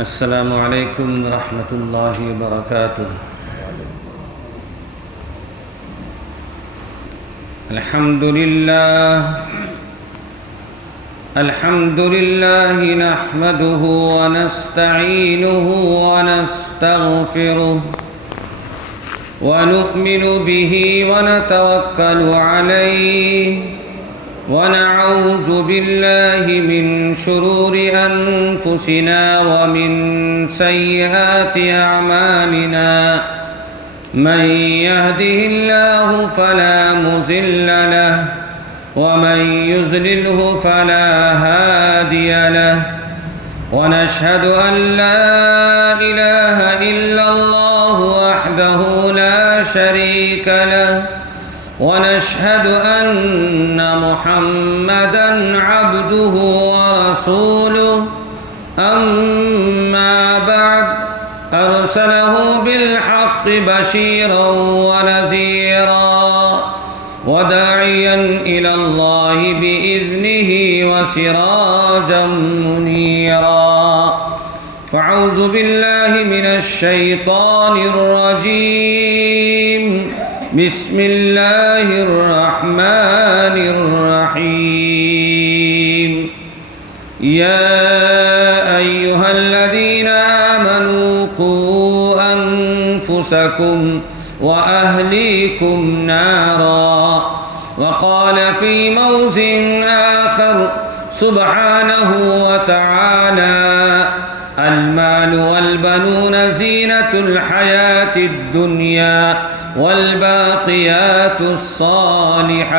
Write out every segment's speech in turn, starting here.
السلام علیکم ورحمۃ اللہ وبرکاتہ۔ الحمد للہ نحمده ونستعینه ونستغفره ونؤمن به ونتوکل علیہ ونعوذ باللہ من شرور انفسنا ومن سیئات اعمالنا من يهده الله فلا مضل له ومن يضلل فلا هادي له ونشهد أن لا إله إلا الله وحده لا شريك له ونشهد أن محمدًا عبده ورسوله أما بعد أرسله بالحق بشيرا ونذيرا وداعيا إلى الله بإذنه وسراجا منيرا فأعوذ بالله من الشيطان الرجيم بسم الله الرحمن الرحيم يا أيها الذين آمنوا قوا أنفسكم وأهليكم نارا وقال في موضع آخر سبحانه وتعالى المال والبنون زينة الحياة الدنيا والباقيات الصالحات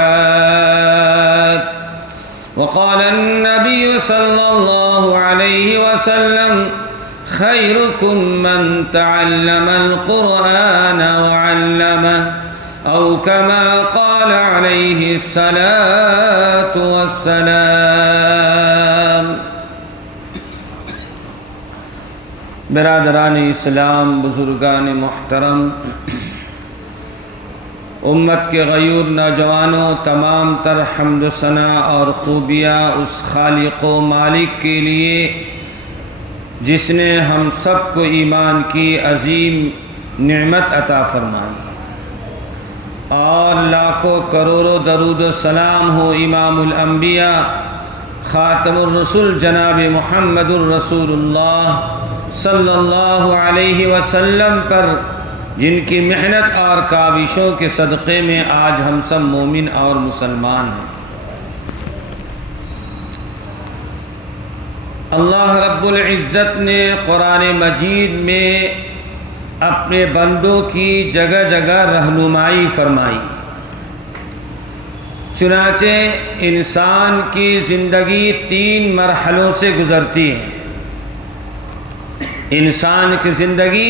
وقال النبي صلى الله عليه وسلم خيركم من تعلم القرآن وعلمه أو كما قال عليه الصلاة والسلام۔ برادران اسلام، بزرگان محترم، امت کے غیور نوجوانوں، تمام تر حمد و ثنا اور خوبیاں اس خالق و مالک کے لیے جس نے ہم سب کو ایمان کی عظیم نعمت عطا فرمائی، اور لاکھوں کروڑوں درود و سلام ہو امام الانبیاء خاتم الرسول جناب محمد الرسول اللہ صلی اللہ علیہ وسلم پر، جن کی محنت اور کاوشوں کے صدقے میں آج ہم سب مومن اور مسلمان ہیں۔ اللہ رب العزت نے قرآن مجید میں اپنے بندوں کی جگہ جگہ رہنمائی فرمائی، چنانچہ انسان کی زندگی 3 مرحلوں سے گزرتی ہے۔ انسان کی زندگی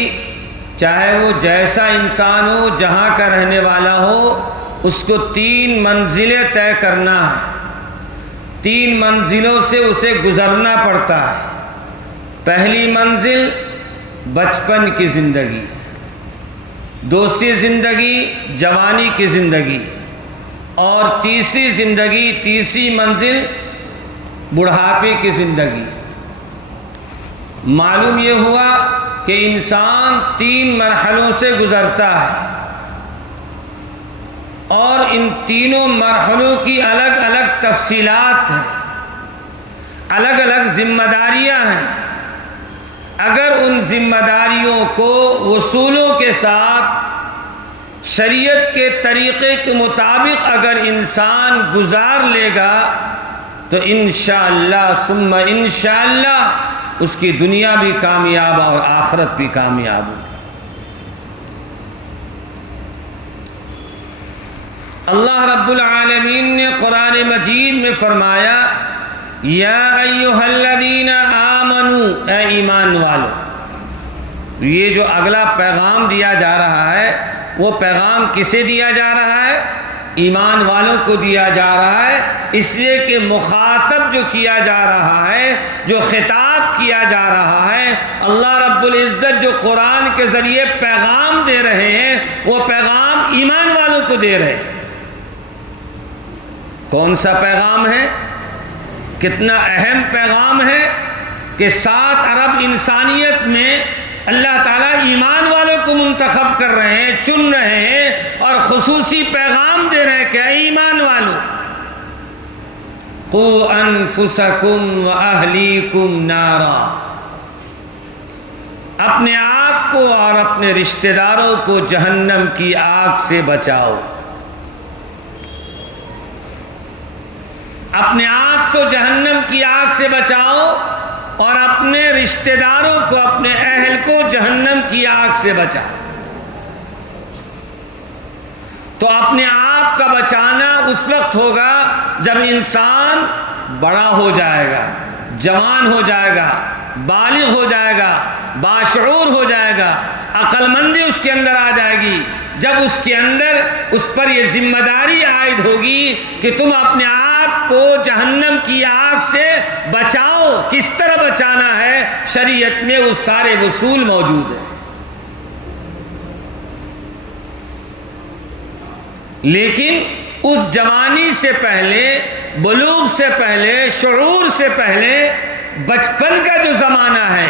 چاہے وہ جیسا انسان ہو، جہاں کا رہنے والا ہو، اس کو 3 منزلیں طے کرنا ہے، 3 منزلوں سے اسے گزرنا پڑتا ہے۔ پہلی منزل بچپن کی زندگی، دوسری زندگی جوانی کی زندگی، اور تیسری زندگی، تیسری منزل بڑھاپے کی زندگی۔ معلوم یہ ہوا کہ انسان 3 مرحلوں سے گزرتا ہے، اور ان تینوں مرحلوں کی الگ الگ تفصیلات ہیں، الگ الگ ذمہ داریاں ہیں۔ اگر ان ذمہ داریوں کو اصولوں کے ساتھ شریعت کے طریقے کے مطابق اگر انسان گزار لے گا تو انشاءاللہ ثم انشاءاللہ اس کی دنیا بھی کامیاب اور آخرت بھی کامیاب ہوگی۔ اللہ رب العالمین نے قرآن مجید میں فرمایا، یا ایھا الذین آمنوا، اے ایمان والو۔ یہ جو اگلا پیغام دیا جا رہا ہے، وہ پیغام کسے دیا جا رہا ہے؟ ایمان والوں کو دیا جا رہا ہے، اس لیے کہ مخاطب جو کیا جا رہا ہے، جو خطاب کیا جا رہا ہے، اللہ رب العزت جو قرآن کے ذریعے پیغام دے رہے ہیں، وہ پیغام ایمان والوں کو دے رہے ہیں۔ کون سا پیغام ہے؟ کتنا اہم پیغام ہے کہ 7 ارب انسانیت میں اللہ تعالیٰ ایمان والوں کو منتخب کر رہے ہیں، چن رہے ہیں اور خصوصی پیغام دے رہے ہیں کہ اے ایمان والوں، قُوْ أَنفُسَكُمْ وَأَهْلِيكُمْ نَارًا، اپنے آپ کو اور اپنے رشتہ داروں کو جہنم کی آگ سے بچاؤ، اپنے آپ کو جہنم کی آگ سے بچاؤ اور اپنے رشتہ داروں کو، اپنے اہل کو جہنم کی آگ سے بچاؤ۔ تو اپنے آپ کا بچانا اس وقت ہوگا جب انسان بڑا ہو جائے گا، جوان ہو جائے گا، بالغ ہو جائے گا، باشعور ہو جائے گا، عقل مندی اس کے اندر آ جائے گی، جب اس کے اندر اس پر یہ ذمہ داری عائد ہوگی کہ تم اپنے آپ کو جہنم کی آگ سے بچاؤ۔ کس طرح بچانا ہے، شریعت میں وہ سارے اصول موجود ہیں۔ لیکن اس جوانی سے پہلے، بلوغ سے پہلے، شعور سے پہلے بچپن کا جو زمانہ ہے،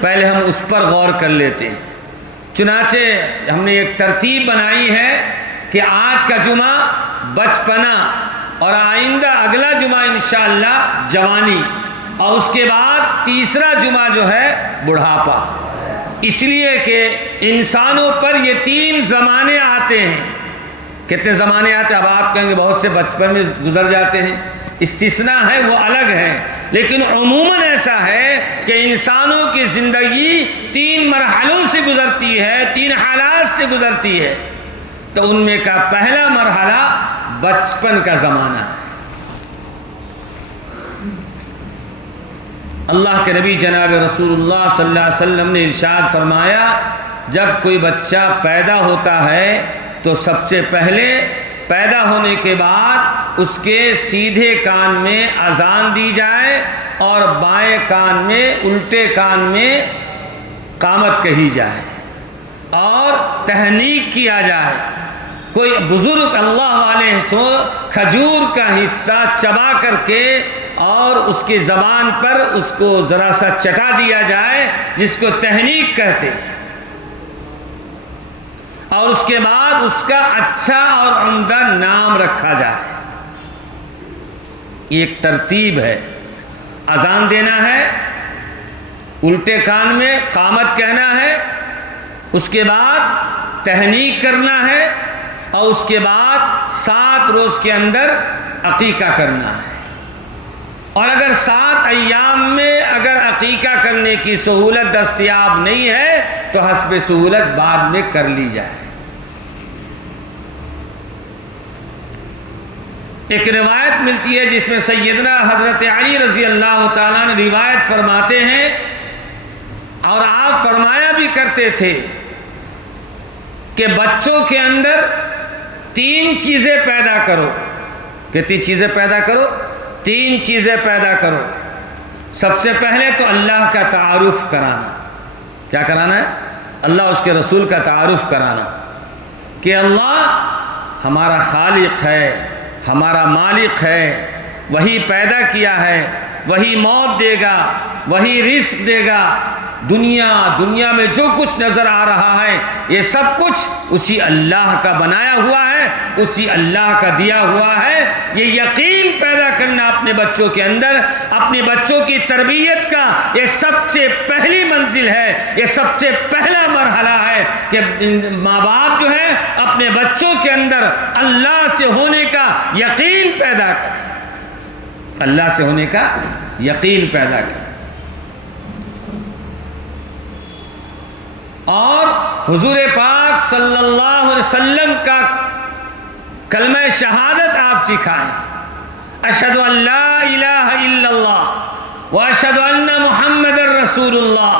پہلے ہم اس پر غور کر لیتے ہیں۔ چنانچہ ہم نے ایک ترتیب بنائی ہے کہ آج کا جمعہ بچپنا اور آئندہ اگلا جمعہ انشاءاللہ جوانی، اور اس کے بعد تیسرا جمعہ جو ہے بڑھاپا، اس لیے کہ انسانوں پر یہ 3 زمانے آتے ہیں۔ کتنے زمانے آتے ہیں؟ اب آپ کہیں گے بہت سے بچپن میں گزر جاتے ہیں، استثناء ہے وہ الگ ہے، لیکن عموماً ایسا ہے کہ انسانوں کی زندگی 3 مرحلوں سے گزرتی ہے، 3 حالات سے گزرتی ہے۔ تو ان میں کا پہلا مرحلہ بچپن کا زمانہ ہے۔ اللہ کے نبی جناب رسول اللہ صلی اللہ علیہ وسلم نے ارشاد فرمایا، جب کوئی بچہ پیدا ہوتا ہے تو سب سے پہلے پیدا ہونے کے بعد اس کے سیدھے کان میں اذان دی جائے اور بائیں کان میں، الٹے کان میں قامت کہی جائے اور تہنیک کیا جائے۔ کوئی بزرگ اللہ والے سو کھجور کا حصہ چبا کر کے اور اس کی زبان پر اس کو ذرا سا چٹا دیا جائے، جس کو تہنیک کہتے ہیں، اور اس کے بعد اس کا اچھا اور عمدہ نام رکھا جائے۔ یہ ایک ترتیب ہے۔ اذان دینا ہے، الٹے کان میں قامت کہنا ہے، اس کے بعد تہنیک کرنا ہے، اور اس کے بعد 7 روز کے اندر عقیقہ کرنا ہے۔ اور اگر 7 ایام میں اگر عقیقہ کرنے کی سہولت دستیاب نہیں ہے تو حسب سہولت بعد میں کر لی جائے۔ ایک روایت ملتی ہے جس میں سیدنا حضرت علی رضی اللہ تعالیٰ نے روایت فرماتے ہیں، اور آپ فرمایا بھی کرتے تھے کہ بچوں کے اندر 3 چیزیں پیدا کرو۔ کتنی چیزیں پیدا کرو؟ 3 چیزیں پیدا کرو۔ سب سے پہلے تو اللہ کا تعارف کرانا۔ کیا کرانا ہے؟ اللہ، اس کے رسول کا تعارف کرانا کہ اللہ ہمارا خالق ہے، ہمارا مالک ہے، وہی پیدا کیا ہے، وہی موت دے گا، وہی رزق دے گا۔ دنیا میں جو کچھ نظر آ رہا ہے یہ سب کچھ اسی اللہ کا بنایا ہوا ہے، اسی اللہ کا دیا ہوا ہے۔ یہ یقین پیدا کرنا اپنے بچوں کے اندر، اپنے بچوں کی تربیت کا یہ سب سے پہلی منزل ہے، یہ سب سے پہلا مرحلہ ہے کہ ماں باپ جو ہے اپنے بچوں کے اندر اللہ سے ہونے کا یقین پیدا کریں، اللہ سے ہونے کا یقین پیدا کریں۔ اور حضور پاک صلی اللہ علیہ وسلم کا کلمہ شہادت آپ سکھائیں، اشہد ان لا الہ الا اللہ واشہد ان محمد رسول اللہ،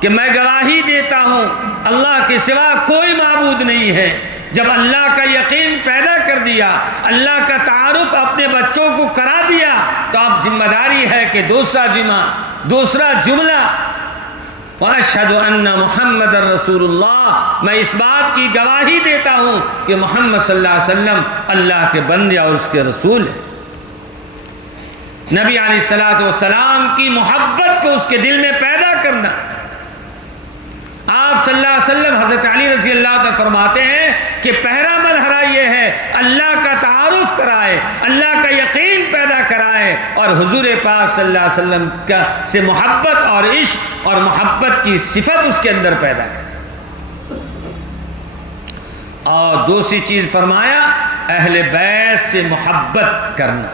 کہ میں گواہی دیتا ہوں اللہ کے سوا کوئی معبود نہیں ہے۔ جب اللہ کا یقین پیدا کر دیا، اللہ کا تعارف اپنے بچوں کو کرا دیا، تو اب ذمہ داری ہے کہ دوسرا جملہ وَأَشْهَدُ أَنَّ مُحَمَّدَ رَسُولُ اللَّهِ، میں اس بات کی گواہی دیتا ہوں کہ محمد صلی اللہ علیہ وسلم اللہ کے بندے اور اس کے رسول ہیں۔ نبی علیہ الصلوۃ والسلام کی محبت کو اس کے دل میں پیدا کرنا۔ آپ صلی اللہ علیہ وسلم حضرت علی رضی اللہ عنہ فرماتے ہیں کہ پہلا مرحلہ یہ ہے اللہ کا تعارف کرائے، اللہ کا یقین پیدا کرائے اور حضور پاک صلی اللہ علیہ وسلم سے محبت اور عشق اور محبت کی صفت اس کے اندر پیدا کرے۔ اور دوسری چیز فرمایا اہل بیت سے محبت کرنا،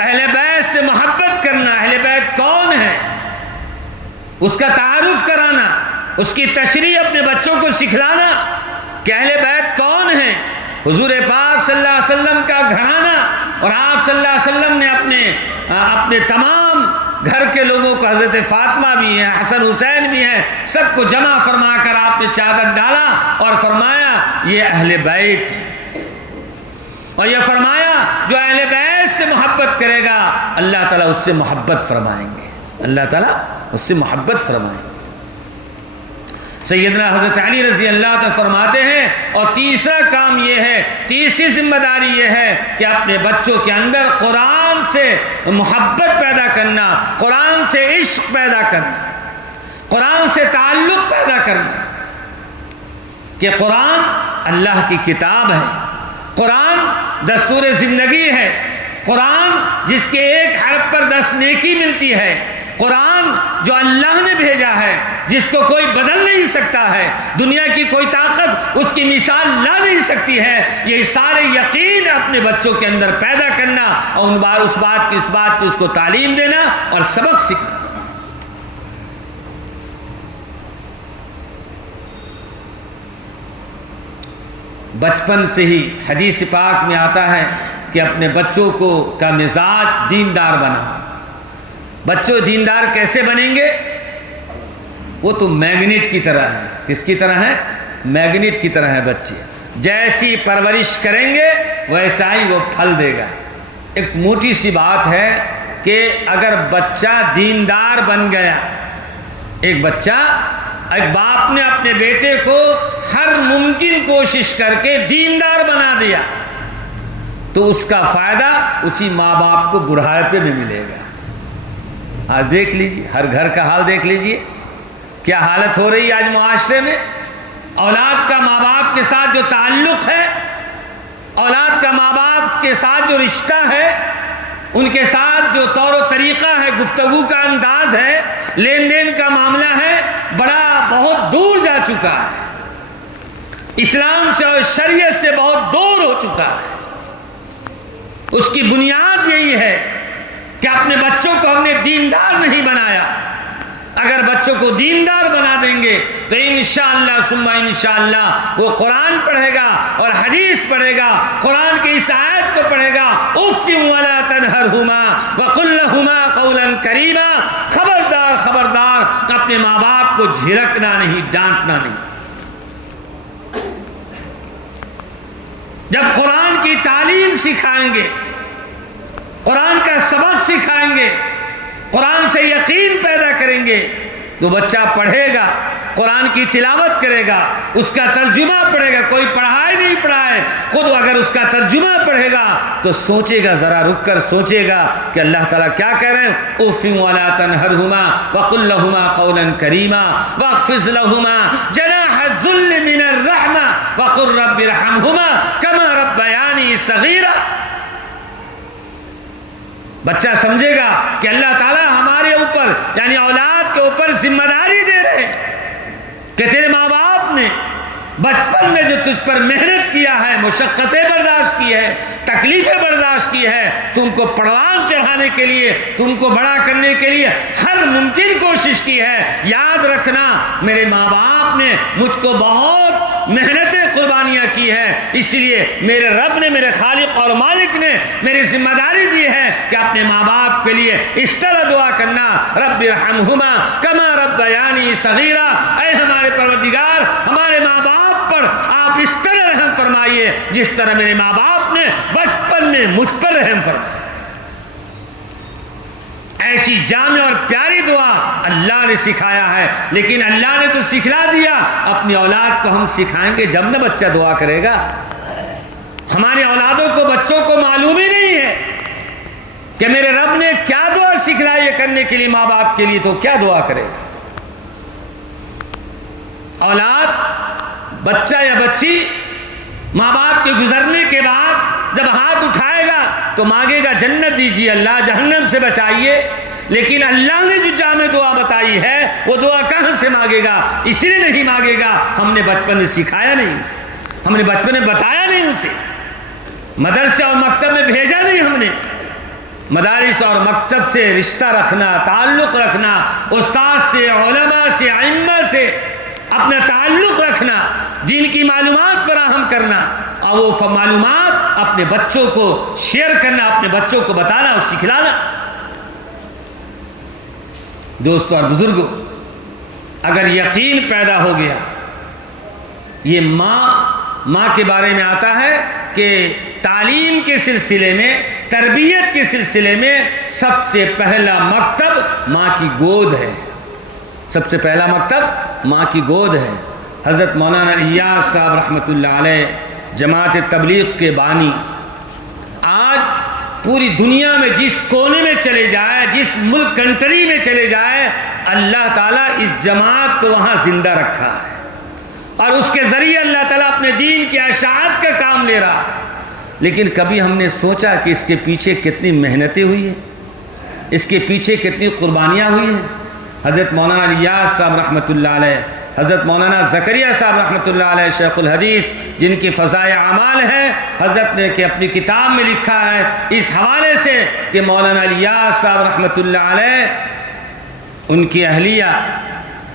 اہل بیت سے محبت کرنا۔ اہل بیت کون ہے اس کا تعارف کرانا، اس کی تشریح اپنے بچوں کو سکھلانا کہ اہل بیت کون ہیں۔ حضور پاک صلی اللہ علیہ وسلم کا گھرانہ، اور آپ صلی اللہ علیہ وسلم نے اپنے تمام گھر کے لوگوں کو، حضرت فاطمہ بھی ہیں، حسن حسین بھی ہیں، سب کو جمع فرما کر آپ نے چادر ڈالا اور فرمایا یہ اہل بیت ہے۔ اور یہ فرمایا جو اہل بیت سے محبت کرے گا اللہ تعالیٰ اس سے محبت فرمائیں گے، اللہ تعالیٰ اس سے محبت فرمائیں گے۔ سیدنا حضرت علی رضی اللہ عنہ فرماتے ہیں اور تیسرا کام یہ ہے، تیسری ذمہ داری یہ ہے کہ اپنے بچوں کے اندر قرآن سے محبت پیدا کرنا، قرآن سے عشق پیدا کرنا، قرآن سے تعلق پیدا کرنا، کہ قرآن اللہ کی کتاب ہے، قرآن دستور زندگی ہے، قرآن جس کے ایک حرف پر 10 نیکی ملتی ہے، قرآن جو اللہ نے بھیجا ہے، جس کو کوئی بدل نہیں سکتا ہے، دنیا کی کوئی طاقت اس کی مثال لا نہیں سکتی ہے۔ یہ سارے یقین اپنے بچوں کے اندر پیدا کرنا اور اس بات کی اس کو تعلیم دینا اور سبق سکھانا۔ بچپن سے ہی حدیث پاک میں آتا ہے کہ اپنے بچوں کا مزاج دیندار بنا۔ بچوں دیندار کیسے بنیں گے؟ وہ تو میگنیٹ کی طرح ہے۔ کس کی طرح ہے؟ میگنیٹ کی طرح ہے بچے، جیسی پرورش کریں گے ویسا ہی وہ پھل دے گا۔ ایک موٹی سی بات ہے کہ اگر بچہ دیندار بن گیا، ایک باپ نے اپنے بیٹے کو ہر ممکن کوشش کر کے دیندار بنا دیا تو اس کا فائدہ اسی ماں باپ کو بڑھاپے میں ملے گا۔ آج دیکھ لیجیے، ہر گھر کا حال دیکھ لیجیے، کیا حالت ہو رہی ہے آج معاشرے میں۔ اولاد کا ماں باپ کے ساتھ جو تعلق ہے، اولاد کا ماں باپ کے ساتھ جو رشتہ ہے، ان کے ساتھ جو طور و طریقہ ہے، گفتگو کا انداز ہے، لین دین کا معاملہ ہے، بہت دور جا چکا ہے، اسلام سے اور شریعت سے بہت دور ہو چکا ہے۔ اس کی بنیاد یہی ہے کہ اپنے بچوں کو ہم نے دیندار نہیں بنایا۔ اگر بچوں کو دیندار بنا دیں گے تو انشاءاللہ ثم انشاءاللہ وہ قرآن پڑھے گا اور حدیث پڑھے گا، قرآن کی اس آیت کو پڑھے گا، اف ولا تنہرہما وقل لہما قولا کریما۔ خبردار خبردار اپنے ماں باپ کو جھڑکنا نہیں، ڈانٹنا نہیں۔ جب قرآن کی تعلیم سکھائیں گے، قرآن کا سبق سکھائیں گے، قرآن سے یقین پیدا کریں گے تو بچہ پڑھے گا، قرآن کی تلاوت کرے گا، اس کا ترجمہ پڑھے گا۔ کوئی پڑھائے نہیں پڑھائے، خود اگر اس کا ترجمہ پڑھے گا تو سوچے گا، ذرا رک کر سوچے گا کہ اللہ تعالیٰ کیا کہہ رہے ہیں۔ اف ولا تنہرہما وقل لہما قولا کریما واخفض لہما جناح الذل من الرحمہ وقل رب ارحمہما کما ربیانی صغیرا۔ بچہ سمجھے گا کہ اللہ تعالیٰ ہمارے اوپر یعنی اولاد کے اوپر ذمہ داری دے رہے ہیں کہ تیرے ماں باپ نے بچپن میں جو تجھ پر محنت کیا ہے، مشقتیں برداشت کی ہے، تکلیفیں برداشت کی ہے، تو ان کو پروان چڑھانے کے لیے، تو ان کو بڑا کرنے کے لیے ہر ممکن کوشش کی ہے۔ یاد رکھنا میرے ماں باپ نے مجھ کو بہت محنتیں قربانیاں کی ہیں، اس لیے میرے رب نے، میرے خالق اور مالک نے میری ذمہ داری دی ہے کہ اپنے ماں باپ کے لیے اس طرح دعا کرنا، رب ارحمہما کما ربیانی صغیرا۔ اے ہمارے پروردگار، ہمارے ماں باپ پر آپ اس طرح رحم فرمائیے جس طرح میرے ماں باپ نے بچپن میں مجھ پر رحم فرمایا۔ ایسی جامع اور پیاری دعا اللہ نے سکھایا ہے، لیکن اللہ نے تو سکھلا دیا، اپنی اولاد کو ہم سکھائیں گے جب نہ بچہ دعا کرے گا۔ ہماری اولادوں کو، بچوں کو معلوم ہی نہیں ہے کہ میرے رب نے کیا دعا سکھلائی ہے کرنے کے لیے ماں باپ کے لیے، تو کیا دعا کرے گا؟ اولاد، بچہ یا بچی ماں باپ کے گزرنے کے بعد جب ہاتھ اٹھائے گا تو مانگے گا جنت دیجیے اللہ، جہنم سے بچائیے، لیکن اللہ نے جو جامع دعا بتائی ہے وہ دعا کہاں سے مانگے گا؟ اس لیے نہیں مانگے گا ہم نے بچپن میں سکھایا نہیں اسے، ہم نے بچپن میں بتایا نہیں اسے، مدرسے اور مکتب میں بھیجا نہیں ہم نے۔ مدارس اور مکتب سے رشتہ رکھنا، تعلق رکھنا، استاد سے، علماء سے، ائمہ سے اپنا تعلق رکھنا، دین کی معلومات فراہم کرنا، اور وہ معلومات اپنے بچوں کو شیئر کرنا، اپنے بچوں کو بتانا اور سکھلانا۔ دوستو اور بزرگوں، اگر یقین پیدا ہو گیا، یہ ماں کے بارے میں آتا ہے کہ تعلیم کے سلسلے میں، تربیت کے سلسلے میں سب سے پہلا مکتب ماں کی گود ہے، سب سے پہلا مکتب ماں کی گود ہے۔ حضرت مولانا الیاس صاحب رحمۃ اللہ علیہ جماعت تبلیغ کے بانی، آج پوری دنیا میں جس کونے میں چلے جائے، جس ملک کنٹری میں چلے جائے، اللہ تعالیٰ اس جماعت کو وہاں زندہ رکھا ہے، اور اس کے ذریعے اللہ تعالیٰ اپنے دین کی اشاعت کا کام لے رہا ہے۔ لیکن کبھی ہم نے سوچا کہ اس کے پیچھے کتنی محنتیں ہوئی ہیں، اس کے پیچھے کتنی قربانیاں ہوئی ہیں؟ حضرت مولانا الیاس صاحب رحمۃ اللہ علیہ، حضرت مولانا زکریا صاحب رحمۃ اللہ علیہ شیخ الحدیث، جن کی فضائع اعمال ہیں، حضرت نے کہ اپنی کتاب میں لکھا ہے اس حوالے سے کہ مولانا الیاس صاحب رحمۃ اللہ علیہ، ان کی اہلیہ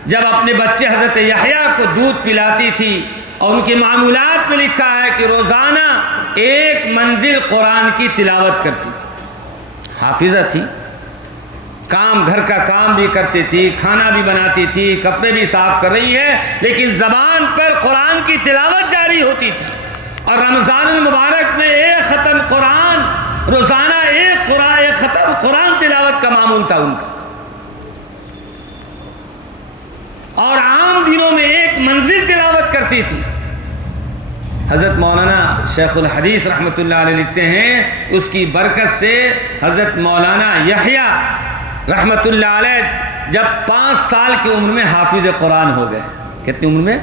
جب اپنے بچے حضرت یحییٰ کو دودھ پلاتی تھی، اور ان کے معمولات میں لکھا ہے کہ روزانہ ایک منزل قرآن کی تلاوت کرتی تھی، حافظہ تھی، کام گھر کا کام بھی کرتی تھی، کھانا بھی بناتی تھی، کپڑے بھی صاف کر رہی ہے، لیکن زبان پر قرآن کی تلاوت جاری ہوتی تھی، اور رمضان المبارک میں ایک ختم قرآن، روزانہ ایک ختم قرآن تلاوت کا معمول تھا ان کا، اور عام دنوں میں ایک منزل تلاوت کرتی تھی۔ حضرت مولانا شیخ الحدیث رحمۃ اللہ علیہ لکھتے ہیں اس کی برکت سے حضرت مولانا یحییٰ رحمۃ اللہ علیہ جب 5 سال کی عمر میں حافظ قرآن ہو گئے۔ کتنی عمر میں؟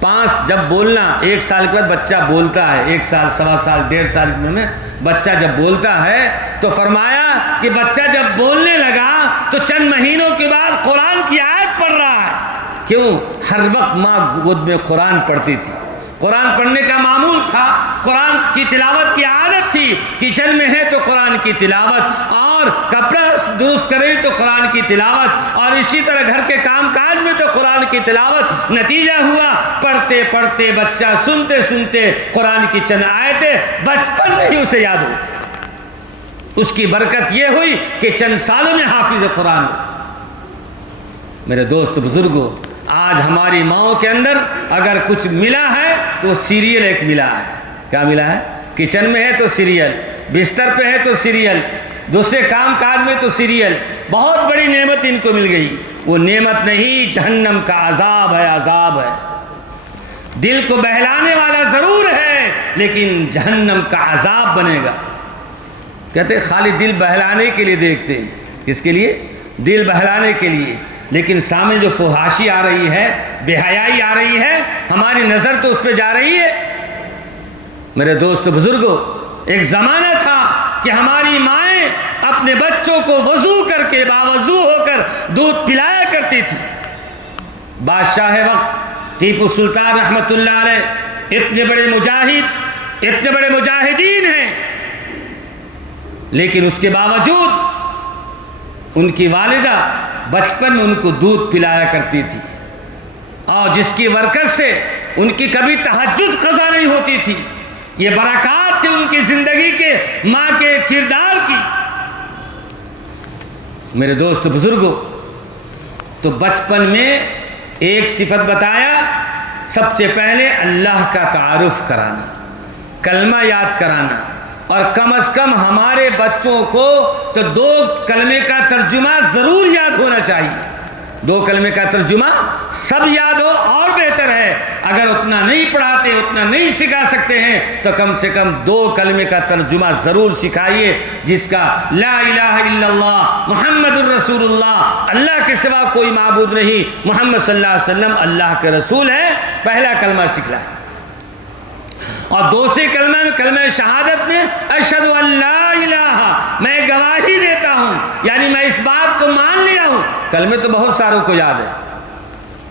5۔ جب بولنا 1 سال کے بعد بچہ بولتا ہے، 1 سال، 1.25 سال، 1.5 سال کی عمر میں بچہ جب بولتا ہے، تو فرمایا کہ بچہ جب بولنے لگا تو چند مہینوں کے بعد قرآن کی آیت پڑھ رہا ہے۔ کیوں؟ ہر وقت ماں گود میں قرآن پڑھتی تھی، قرآن پڑھنے کا معمول تھا، قرآن کی تلاوت کی عادت تھی، کچن میں ہے تو قرآن کی تلاوت، اور کپڑا درست کرے تو قرآن کی تلاوت، اور اسی طرح گھر کے کام کاج میں تو قرآن کی تلاوت۔ نتیجہ ہوا پڑھتے پڑھتے بچہ سنتے سنتے قرآن کی چند آیتیں بچپن میں ہی اسے یاد ہو، اس کی برکت یہ ہوئی کہ چند سالوں میں حافظ قرآن ہو۔ میرے دوست بزرگوں، آج ہماری ماؤں کے اندر اگر کچھ ملا ہے تو سیریل ایک ملا ہے۔ کیا ملا ہے؟ کچن میں ہے تو سیریل، بستر پہ ہے تو سیریل، دوسرے کام کاج میں تو سیریل۔ بہت بڑی نعمت ان کو مل گئی، وہ نعمت نہیں، جہنم کا عذاب ہے، عذاب ہے۔ دل کو بہلانے والا ضرور ہے، لیکن جہنم کا عذاب بنے گا۔ کہتے خالی دل بہلانے کے لیے دیکھتے ہیں، کس کے لیے؟ دل بہلانے کے لیے، لیکن سامنے جو فحاشی آ رہی ہے، بے حیائی آ رہی ہے، ہماری نظر تو اس پہ جا رہی ہے۔ میرے دوست بزرگوں، ایک زمانہ تھا کہ ہماری مائیں اپنے بچوں کو وضو کر کے، باوضو ہو کر دودھ پلایا کرتی تھی۔ بادشاہ وقت ٹیپو سلطان رحمۃ اللہ علیہ اتنے بڑے مجاہد، اتنے بڑے مجاہدین ہیں، لیکن اس کے باوجود ان کی والدہ بچپن میں ان کو دودھ پلایا کرتی تھی، اور جس کی برکت سے ان کی کبھی تہجد قضا نہیں ہوتی تھی۔ یہ برکات تھی ان کی زندگی کے، ماں کے کردار کی۔ میرے دوست بزرگوں، تو بچپن میں ایک صفت بتایا، سب سے پہلے اللہ کا تعارف کرانا، کلمہ یاد کرانا، اور کم از کم ہمارے بچوں کو تو 2 کلمے کا ترجمہ ضرور یاد ہونا چاہیے۔ 2 کلمے کا ترجمہ سب یاد ہو اور بہتر ہے، اگر اتنا نہیں پڑھاتے، اتنا نہیں سکھا سکتے ہیں تو کم سے کم 2 کلمے کا ترجمہ ضرور سکھائیے، جس کا لا الہ الا اللہ محمد الرسول اللہ، اللہ کے سوا کوئی معبود نہیں، محمد صلی اللہ علیہ وسلم اللہ کے رسول ہے، پہلا کلمہ سکھلائیں۔ اور دوسرے کلمہ شہادت میں اشہد ان لا الہ، میں گواہی دیتا ہوں، یعنی میں اس بات کو مان لیا ہوں۔ کلمے تو بہت ساروں کو یاد ہے،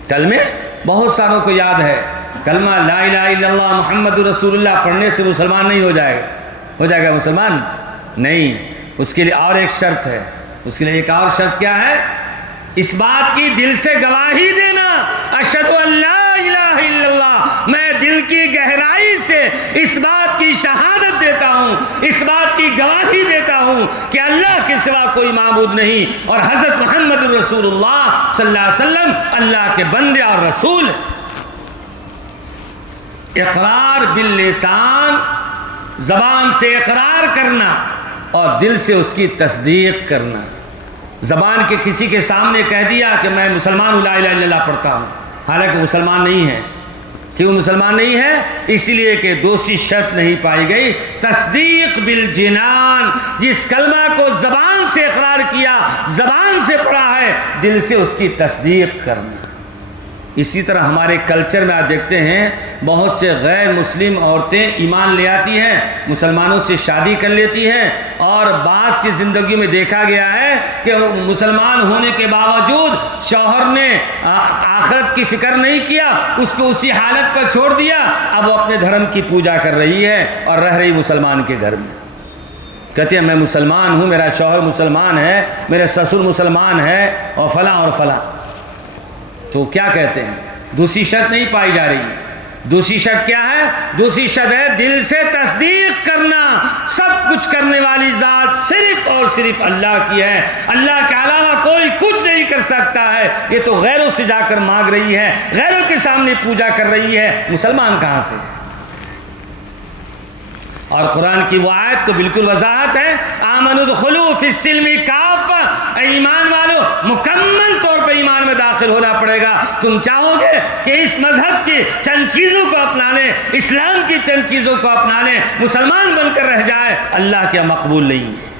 کلمے بہت ساروں کو یاد ہے، کلمہ لا الہ الا اللہ محمد رسول اللہ پڑھنے سے مسلمان نہیں ہو جائے گا، ہو جائے گا مسلمان نہیں، اس کے لیے اور ایک شرط ہے، اس کے لیے ایک اور شرط کیا ہے؟ اس بات کی دل سے گواہی دینا، اشہد ان لا الہ الا اللہ، میں دل کی گہرائی سے اس بات کی شہادت دیتا ہوں، اس بات کی گواہی دیتا ہوں کہ اللہ کے سوا کوئی معبود نہیں، اور حضرت محمد رسول اللہ صلی اللہ علیہ وسلم اللہ کے بندے اور رسول ہیں۔ اقرار باللسان، زبان سے اقرار کرنا اور دل سے اس کی تصدیق کرنا۔ زبان کے کسی کے سامنے کہہ دیا کہ میں مسلمان لا الہ الا اللہ پڑھتا ہوں، حالانکہ مسلمان نہیں ہے۔ کیوں مسلمان نہیں ہے؟ اس لیے کہ دوسری شرط نہیں پائی گئی، تصدیق بالجنان، جس کلمہ کو زبان سے اقرار کیا، زبان سے پڑھا ہے، دل سے اس کی تصدیق کرنا۔ اسی طرح ہمارے کلچر میں آج دیکھتے ہیں بہت سے غیر مسلم عورتیں ایمان لے آتی ہیں، مسلمانوں سے شادی کر لیتی ہیں، اور بعض کی زندگی میں دیکھا گیا ہے کہ مسلمان ہونے کے باوجود شوہر نے آخرت کی فکر نہیں کیا، اس کو اسی حالت پر چھوڑ دیا، اب وہ اپنے دھرم کی پوجا کر رہی ہے اور رہ رہی مسلمان کے گھر میں، کہتے ہیں میں مسلمان ہوں، میرا شوہر مسلمان ہے، میرے سسر مسلمان ہے، اور فلاں اور فلاں۔ تو کیا کہتے ہیں؟ دوسری شرط نہیں پائی جا رہی۔ دوسری شرط کیا ہے؟ دوسری شرط ہے دل سے تصدیق کرنا، سب کچھ کرنے والی ذات صرف اور صرف اللہ کی ہے، اللہ کے علاوہ کوئی کچھ نہیں کر سکتا ہے۔ یہ تو غیروں سے جا کر مانگ رہی ہے، غیروں کے سامنے پوجا کر رہی ہے، مسلمان کہاں سے؟ اور قرآن کی وہ آیت تو بالکل وضاحت ہے، آمنوا ادخلوا فی السلم کافہ، اے ایمان والو مکمل طور پہ ایمان میں داخل ہونا پڑے گا۔ تم چاہو گے کہ اس مذہب کی چند چیزوں کو اپنا لیں، اسلام کی چند چیزوں کو اپنا لیں، مسلمان بن کر رہ جائے، اللہ کیا مقبول نہیں ہے،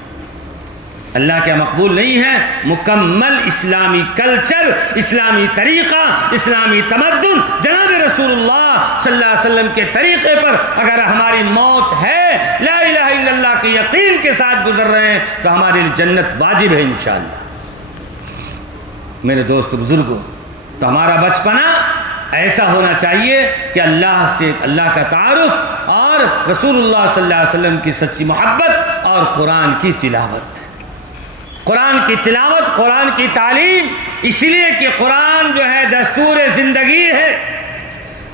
اللہ کیا مقبول نہیں ہے۔ مکمل اسلامی کلچر، اسلامی طریقہ، اسلامی تمدن، جناب رسول اللہ صلی اللہ علیہ وسلم کے طریقے پر اگر ہماری موت ہے، لا الہ الا اللہ کے یقین کے ساتھ گزر رہے ہیں، تو ہمارے لیے جنت واجب ہے انشاءاللہ۔ میرے دوست بزرگوں، تو ہمارا بچپنا ایسا ہونا چاہیے کہ اللہ سے، اللہ کا تعارف اور رسول اللہ صلی اللہ علیہ وسلم کی سچی محبت اور قرآن کی تلاوت، قرآن کی تلاوت، قرآن کی تعلیم، اس لیے کہ قرآن جو ہے دستور زندگی ہے،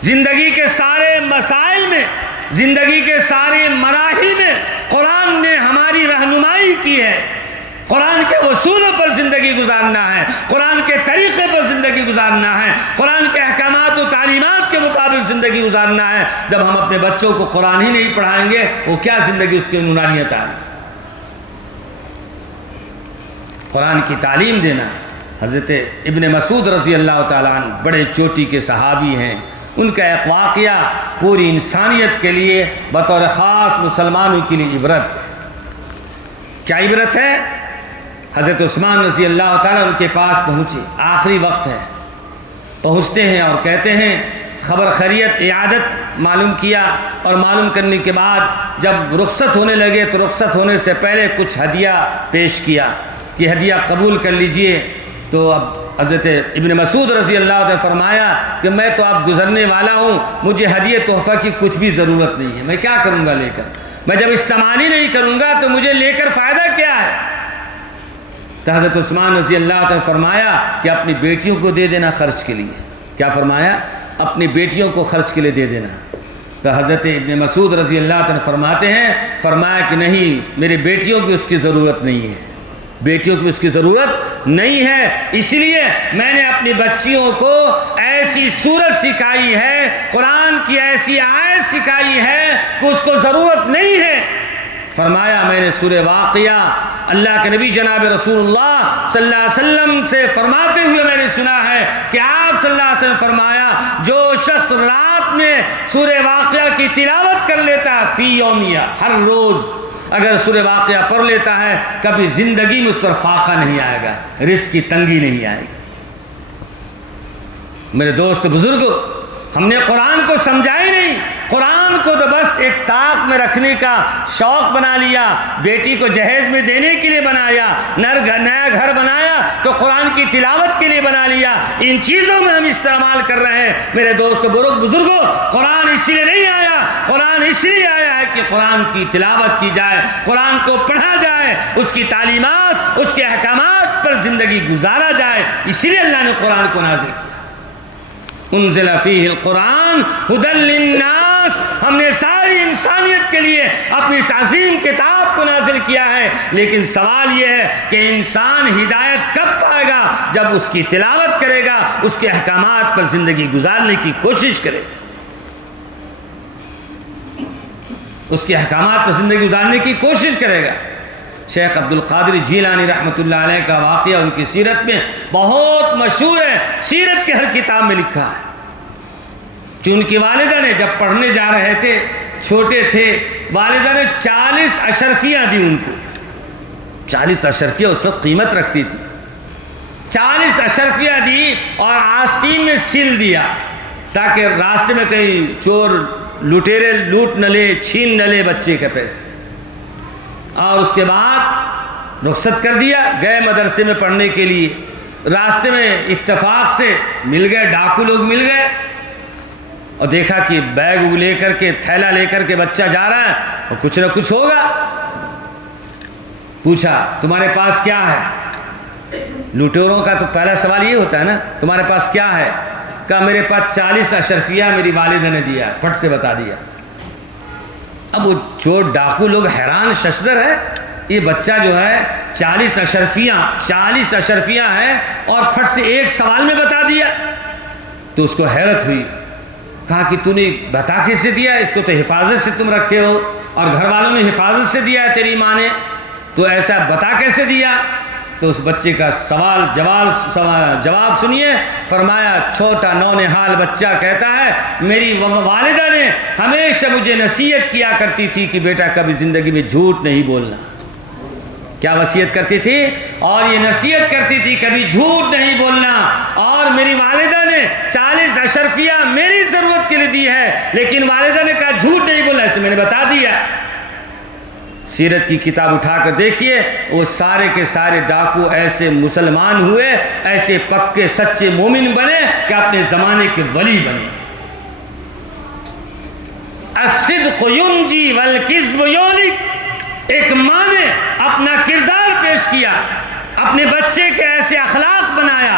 زندگی کے سارے مسائل میں، زندگی کے سارے مراحل میں قرآن نے ہماری رہنمائی کی ہے۔ قرآن کے اصولوں پر زندگی گزارنا ہے، قرآن کے طریقے پر زندگی گزارنا ہے، قرآن کے احکامات و تعلیمات کے مطابق زندگی گزارنا ہے۔ جب ہم اپنے بچوں کو قرآن ہی نہیں پڑھائیں گے، وہ کیا زندگی اس کی نورانیت آئے گی؟ قرآن کی تعلیم دینا۔ حضرت ابن مسعود رضی اللہ تعالیٰ عنہ بڑے چوٹی کے صحابی ہیں، ان کا ایک واقعہ پوری انسانیت کے لیے بطور خاص مسلمانوں کے لیے عبرت ہے۔ کیا عبرت ہے؟ حضرت عثمان رضی اللہ تعالیٰ ان کے پاس پہنچے، آخری وقت ہے، پہنچتے ہیں اور کہتے ہیں خبر خیریت اعادت معلوم کیا، اور معلوم کرنے کے بعد جب رخصت ہونے لگے تو رخصت ہونے سے پہلے کچھ ہدیہ پیش کیا کہ ہدیہ قبول کر لیجئے۔ تو اب حضرت ابن مسعود رضی اللہ عنہ نے فرمایا کہ میں تو اب گزرنے والا ہوں، مجھے ہدیہ تحفہ کی کچھ بھی ضرورت نہیں ہے، میں کیا کروں گا لے کر؟ میں جب استعمال ہی نہیں کروں گا تو مجھے لے کر فائدہ کیا ہے؟ تو حضرت عثمان رضی اللہ عنہ نے فرمایا کہ اپنی بیٹیوں کو دے دینا خرچ کے لیے۔ کیا فرمایا؟ اپنی بیٹیوں کو خرچ کے لیے دے دینا۔ تو حضرت ابن مسعود رضی اللہ عنہ فرماتے ہیں، فرمایا کہ نہیں، میری بیٹیوں کی اس کی ضرورت نہیں ہے، بیٹیوں کی اس کی ضرورت نہیں ہے، اس لیے میں نے اپنی بچیوں کو ایسی سورت سکھائی ہے، قرآن کی ایسی آیت سکھائی ہے کہ اس کو ضرورت نہیں ہے۔ فرمایا میں نے سورہ واقعہ اللہ کے نبی جناب رسول اللہ صلی اللہ علیہ وسلم سے فرماتے ہوئے میں نے سنا ہے کہ آپ صلی اللہ علیہ وسلم فرمایا جو شخص رات میں سورہ واقعہ کی تلاوت کر لیتا ہے فی یومیہ، ہر روز اگر سورہ واقعہ پڑھ لیتا ہے، کبھی زندگی میں اس پر فاقہ نہیں آئے گا، رزق کی تنگی نہیں آئے گی۔ میرے دوست بزرگوں، ہم نے قرآن کو سمجھا ہی نہیں، قرآن کو تو بس ایک طاق میں رکھنے کا شوق بنا لیا، بیٹی کو جہیز میں دینے کے لیے بنایا، نیا گھر بنایا تو قرآن کی تلاوت کے لیے بنا لیا، ان چیزوں میں ہم استعمال کر رہے ہیں۔ میرے دوست بزرگوں، قرآن اس لیے نہیں آیا، قرآن اس لیے آیا ہے کہ قرآن کی تلاوت کی جائے، قرآن کو پڑھا جائے، اس کی تعلیمات، اس کے احکامات پر زندگی گزارا جائے، اس لیے اللہ نے قرآن کو نازل کیا۔ انزل فیہ القرآن ھدی للناس، ہم نے ساری انسانیت کے لیے اپنی اس عظیم کتاب کو نازل کیا ہے، لیکن سوال یہ ہے کہ انسان ہدایت کب پائے گا؟ جب اس کی تلاوت کرے گا، اس کے احکامات پر زندگی گزارنے کی کوشش کرے گا، اس کے احکامات پر زندگی گزارنے کی کوشش کرے گا۔ شیخ عبد القادر جیلانی رحمۃ اللہ علیہ کا واقعہ ان کی سیرت میں بہت مشہور ہے، سیرت کے ہر کتاب میں لکھا ہے کہ ان کی والدہ نے جب پڑھنے جا رہے تھے، چھوٹے تھے، والدہ نے 40 اشرفیاں دی ان کو۔ 40 اشرفیاں اس وقت قیمت رکھتی تھی، 40 اشرفیاں دی اور آستین میں سل دیا تاکہ راستے میں کہیں چور لٹیرے لوٹ نہ لے، چھین نہ لے بچے کے پیسے، اور اس کے بعد رخصت کر دیا، گئے مدرسے میں پڑھنے کے لیے۔ راستے میں اتفاق سے مل گئے، ڈاکو لوگ مل گئے اور دیکھا کہ بیگ لے کر کے، تھیلا لے کر کے بچہ جا رہا ہے اور کچھ نہ کچھ ہوگا۔ پوچھا تمہارے پاس کیا ہے؟ لوٹوروں کا تو پہلا سوال یہ ہوتا ہے نا، تمہارے پاس کیا ہے؟ کہا میرے پاس 40 اشرفیہ میری والدہ نے دیا، پھٹ سے بتا دیا۔ اب وہ چور ڈاکو لوگ حیران ششدر ہے، یہ بچہ جو ہے 40 اشرفیہ ہے اور پھٹ سے ایک سوال میں بتا دیا۔ تو اس کو حیرت ہوئی، کہا کہ تو نے بتا کیسے دیا؟ اس کو تو حفاظت سے تم رکھے ہو اور گھر والوں نے حفاظت سے دیا ہے تیری ماں نے، تو ایسا بتا کیسے دیا؟ تو اس بچے کا جواب سنیے، فرمایا چھوٹا نونہال بچہ کہتا ہے میری والدہ نے ہمیشہ مجھے نصیحت کیا کرتی تھی کہ بیٹا کبھی زندگی میں جھوٹ نہیں بولنا۔ کیا وصیت کرتی تھی؟ اور یہ نصیحت کرتی تھی کبھی جھوٹ نہیں بولنا، اور میری والدہ نے 40 اشرفیہ میری ضرورت کے لیے دی ہے، لیکن والدہ نے کہا جھوٹ نہیں بولنا، اسے میں نے بتا دیا۔ سیرت کی کتاب اٹھا کر دیکھیے، وہ سارے کے سارے ڈاکو ایسے مسلمان ہوئے، ایسے پکے سچے مومن بنے کہ اپنے زمانے کے ولی بنے۔ الصدق ینجی والکذب یہلک، ایک ماں نے اپنا کردار پیش کیا، اپنے بچے کے ایسے اخلاق بنایا،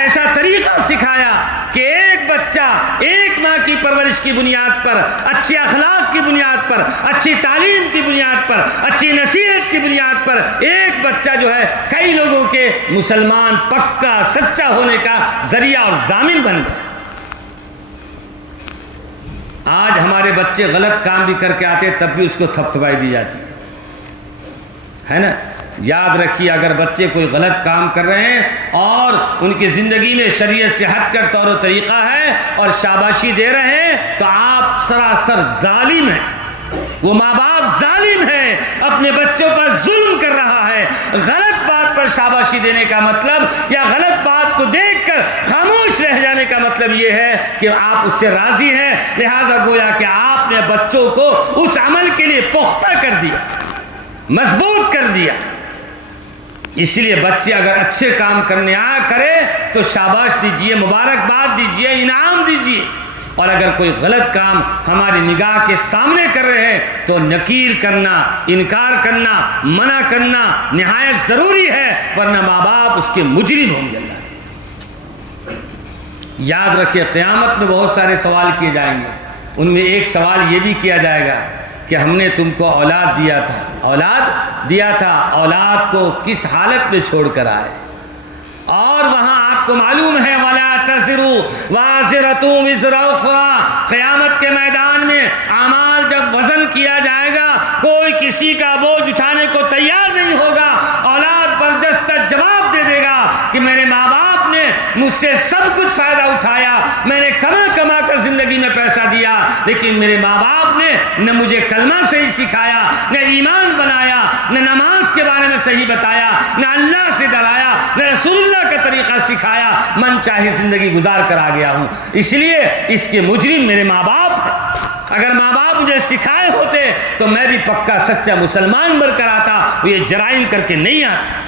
ایسا طریقہ سکھایا کہ ایک بچہ ایک ماں کی پرورش کی بنیاد پر، اچھے اخلاق کی بنیاد پر، اچھی تعلیم کی بنیاد پر، اچھی نصیحت کی بنیاد پر ایک بچہ جو ہے کئی لوگوں کے مسلمان پکا سچا ہونے کا ذریعہ اور ضامن بن گیا۔ آج ہمارے بچے غلط کام بھی کر کے آتے تب بھی اس کو تھپتھپائی دی جاتی ہے نا۔ یاد رکھیے، اگر بچے کوئی غلط کام کر رہے ہیں اور ان کی زندگی میں شریعت سے ہٹ کر طور و طریقہ ہے اور شاباشی دے رہے ہیں تو آپ سراسر ظالم ہیں، وہ ماں باپ ظالم ہے، اپنے بچوں پر ظلم کر رہا ہے۔ غلط بات پر شاباشی دینے کا مطلب یا غلط بات کو دیکھ کر خاموش رہ جانے کا مطلب یہ ہے کہ آپ اس سے راضی ہیں، لہذا گویا کہ آپ نے بچوں کو اس عمل کے لیے پختہ کر دیا، مضبوط کر دیا۔ اس لیے بچے اگر اچھے کام کرے تو شاباش دیجئے، مبارکباد دیجئے، انعام دیجئے، اور اگر کوئی غلط کام ہماری نگاہ کے سامنے کر رہے ہیں تو نکیر کرنا، انکار کرنا، منع کرنا نہایت ضروری ہے، ورنہ ماں باپ اس کے مجرم ہوں گے۔ اللہ یاد رکھیے، قیامت میں بہت سارے سوال کیے جائیں گے، ان میں ایک سوال یہ بھی کیا جائے گا کہ ہم نے تم کو اولاد دیا تھا، اولاد کو کس حالت میں چھوڑ کر آئے، اور وہاں آپ کو معلوم ہے وَلَا تزر وازرۃ وزر اخری، قیامت کے میدان میں اعمال جب وزن کیا جائے گا کوئی کسی کا بوجھ اٹھانے کو تیار نہیں ہوگا۔ اولاد برجستہ جواب دے دے گا کہ میرے ماں باپ نے مجھ سے سب کچھ فائدہ اٹھایا، میں نے کما کر زندگی میں پیسہ دیا، لیکن میرے ماں باپ نے نہ مجھے کلمہ صحیح سکھایا، نہ ایمان بنایا، نہ نماز کے بارے میں صحیح بتایا، نہ اللہ سے ڈرایا، نہ رسول اللہ کا طریقہ سکھایا، من چاہے زندگی گزار کر آ گیا ہوں۔ اس لیے اس کے مجرم میرے ماں باپ ہیں۔ اگر ماں باپ مجھے سکھائے ہوتے تو میں بھی پکا سچا مسلمان بن کر آتا، وہ یہ جرائم کر کے نہیں آتا۔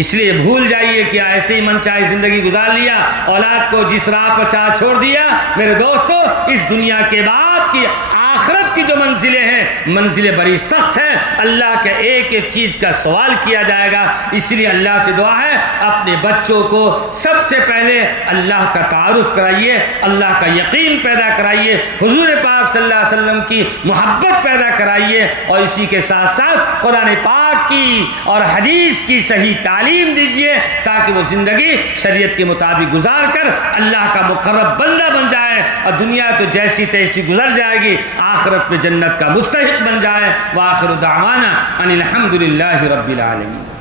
اس لیے بھول جائیے کہ ایسے ہی من چاہے زندگی گزار لیا، اولاد کو جس راہ پر چاہ چھوڑ دیا۔ میرے دوستو، اس دنیا کے بعد کی آخرت کی جو منزلیں ہیں، منزلیں بڑی سخت ہیں، اللہ کے ایک ایک چیز کا سوال کیا جائے گا۔ اس لیے اللہ سے دعا ہے اپنے بچوں کو سب سے پہلے اللہ کا تعارف کرائیے، اللہ کا یقین پیدا کرائیے، حضور پاک صلی اللہ علیہ وسلم کی محبت پیدا کرائیے، اور اسی کے ساتھ ساتھ قرآن پاک کی اور حدیث کی صحیح تعلیم دیجیے تاکہ وہ زندگی شریعت کے مطابق گزار کر اللہ کا مقرب بندہ بن جائے، اور دنیا تو جیسی تیسی گزر جائے گی، آخرت میں جنت کا مستحق بن جائے۔ وآخر دعوانا ان الحمد للہ رب العالمین۔